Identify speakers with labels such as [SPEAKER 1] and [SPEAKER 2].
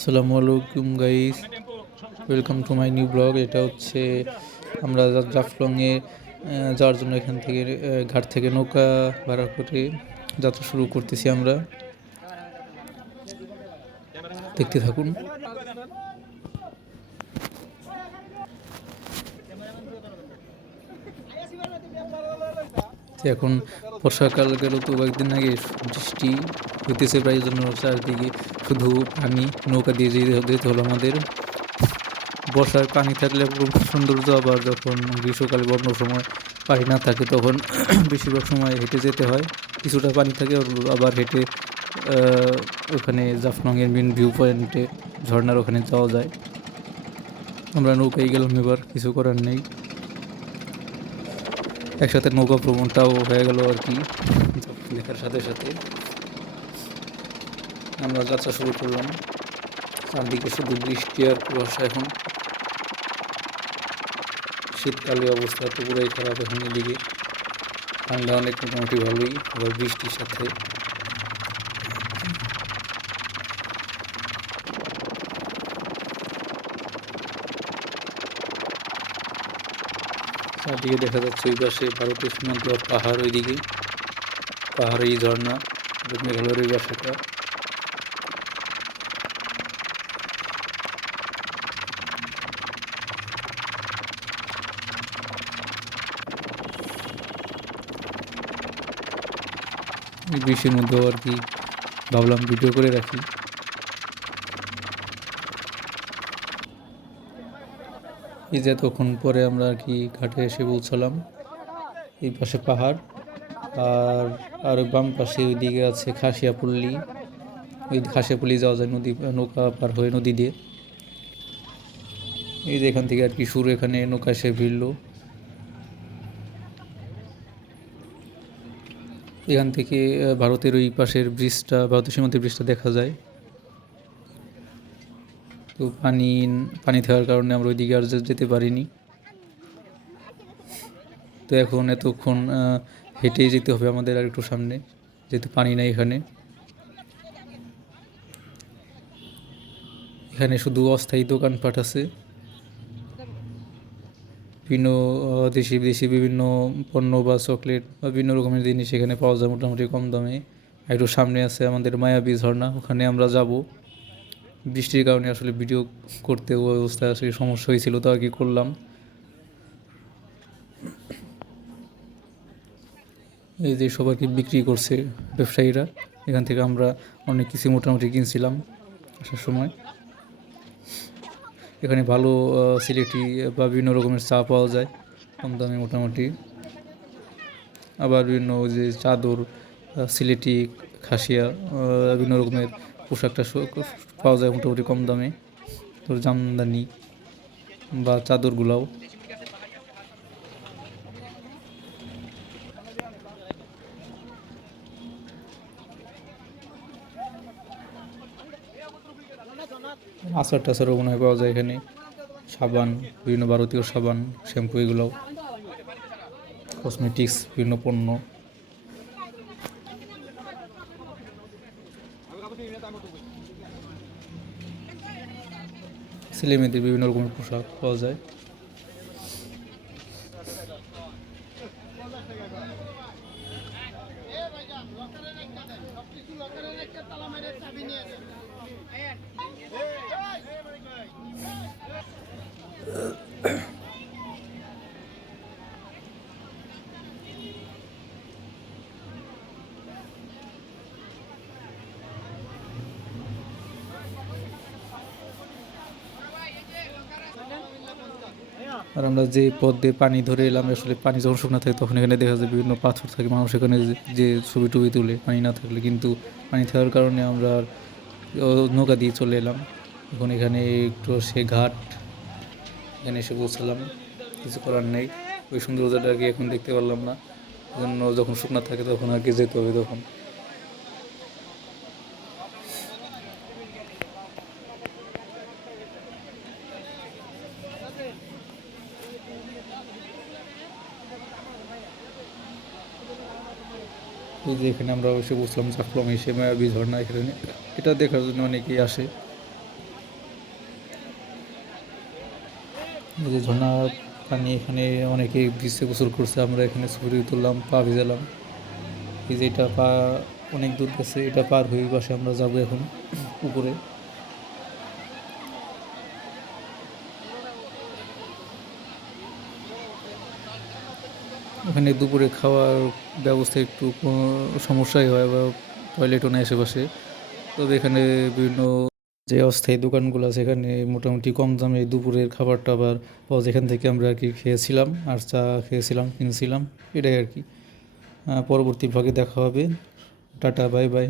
[SPEAKER 1] আসসালামু আলাইকুম guys welcome to my new blog এটা হচ্ছে আমরা জাফলংয়ে যাওয়ার জন্য এখান থেকে ঘাট থেকে নৌকা ভাড়া করে যাত্রা শুরু করতেছি আমরা। দেখতে থাকুন। এখন বর্ষাকাল গেল তো কয়েকদিন আগে বৃষ্টি। হইতেছে প্রায় জন্য চারদিকে শুধু পানি, নৌকা দিয়ে যেতে হলো আমাদের। বর্ষায় পানি থাকলে সৌন্দর্য আবার যখন গ্রীষ্মকালে বন্য সময় পানি না থাকে, তখন বেশিরভাগ সময় হেঁটে যেতে হয়। কিছুটা পানি থাকে, আবার হেঁটে ওখানে জাফলংয়ের মেন ভিউ পয়েন্টে ঝর্নার ওখানে যাওয়া যায়। আমরা নৌকায় গেলাম, এবার কিছু করার নেই। একসাথে নৌকা ভ্রমণটাও হয়ে গেল আর কি। লেখার সাথে সাথে। আমরা যাত্রা শুরু করলাম। চারদিকে শুধু বৃষ্টি আর কুয়াশা এখন। শীতকালে অবস্থা তো পুরাই খারাপ এখন এদিকে। ঠান্ডা অনেক মোটামুটি ভালোই, আবার বৃষ্টির সাথে। চারদিকে দেখা যাচ্ছে ওই পাশে ভারতের সীমান্ত পাহাড় ওইদিকে। পাহাড় ঝর্ণা, মেঘালয়ের ওই পাশেটা। এই বৃষ্টির মধ্যেও আর কি ভাবলাম ভিডিও করে রাখি। এই যে তখন পরে আমরা আর কি ঘাটে এসে পৌঁছালাম, এই পাশে পাহাড়, আর আর বাম পাশে ওইদিকে আছে খাসিয়াপল্লী। ওই খাসিয়াপল্লী যাওয়া যায় নদী, নৌকা পার হয়ে নদী দিয়ে। এই যে এখান থেকে আর কি শুরু, এখানে নৌকা এসে ভিড়লো। এখান থেকে ভারতের ওই পাশের ব্রিজটা, ভারতের সীমান্তের ব্রিজটা দেখা যায়। তো পানি পানি থাকার কারণে আমরা ওইদিকে আর যেতে পারিনি। তো এখন এতক্ষণ হেঁটেই যেতে হবে আমাদের আর একটু সামনে, যেহেতু পানি নাই এখানে। এখানে শুধু অস্থায়ী দোকানপাট আছে। বিভিন্ন দেশি বিদেশি বিভিন্ন পণ্য বা চকলেট বা বিভিন্ন রকমের জিনিস এখানে পাওয়া যায় মোটামুটি কম দামে। একটু সামনে আছে আমাদের মায়াবী ঝর্ণা, ওখানে আমরা যাব। বৃষ্টির কারণে আসলে ভিডিও করতে ওই অবস্থায় আসলে সমস্যা হয়েছিল তো কি করলাম। এই যে সবাইকে বিক্রি করছে, ব্যবসায়ীরা, এখান থেকে আমরা অনেক কিছু মোটামুটি কিনছিলাম আসার সময়। এখানে ভালো সিলেটি বা বিভিন্ন রকমের চা পাওয়া যায় কম দামে মোটামুটি। আবার বিভিন্ন যে চাদর সিলেটি খাসিয়া বিভিন্ন রকমের পোশাকটা পাওয়া যায় মোটামুটি কম দামে তোর জামদানি বা চাদরগুলাও। আচার টাচারও মনে হয় পাওয়া যায় এখানে। সাবান, বিভিন্ন ভারতীয় সাবান, শ্যাম্পু এগুলো কসমেটিক্স বিভিন্ন পণ্য। ছেলে মেয়েদের বিভিন্ন রকমের পোশাক পাওয়া যায়। আর আমরা যে পথ দিয়ে পানি ধরে এলাম, আসলে পানি যখন শুকনো থাকে তখন এখানে দেখা যায় বিভিন্ন পাথর থাকে। মানুষ এখানে যে- ছবি টবি তুলে পানি না থাকলে, কিন্তু পানি থাকার কারণে আমরা নৌকা দিয়ে চলে এলাম। এখন এখানে একটু সে ঘাট এখানে এসে পৌঁছালাম। কিছু করার নেই। ওই সৌন্দর্যটা আর এখন দেখতে পারলাম না। জন্য যখন শুকনো থাকে তখন আর কি যেতে হবে তখন। এই যে এখানে আমরা অবশ্যই বুঝলাম জাফলং এসে মায়াবী ঝর্ণা এখানে। এটা দেখার জন্য অনেকেই আসে। যে ঝর্ণা পানি এখানে অনেকে গ্রীষ্মে গোসল করছে, আমরা এখানে ছবি তুললাম, পা ভিজালাম। এই যে এটা পা অনেক দূর গেছে, এটা পার হয়ে পাশে আমরা যাব এখন, উপরে। ওখানে দুপুরে খাওয়ার ব্যবস্থা একটু সমস্যাই হয় বা টয়লেটও নেই আশেপাশে। তবে এখানে বিভিন্ন যে অস্থায়ী দোকানগুলো এখানে মোটামুটি কম দামে দুপুরের খাবার টাবার পাওয়া যেখান থেকে আমরা আর কি খেয়েছিলাম, আর চা খেয়েছিলাম, কিনেছিলাম, এটাই আর কি। পরবর্তী ভাগে দেখা হবে। Tata bye bye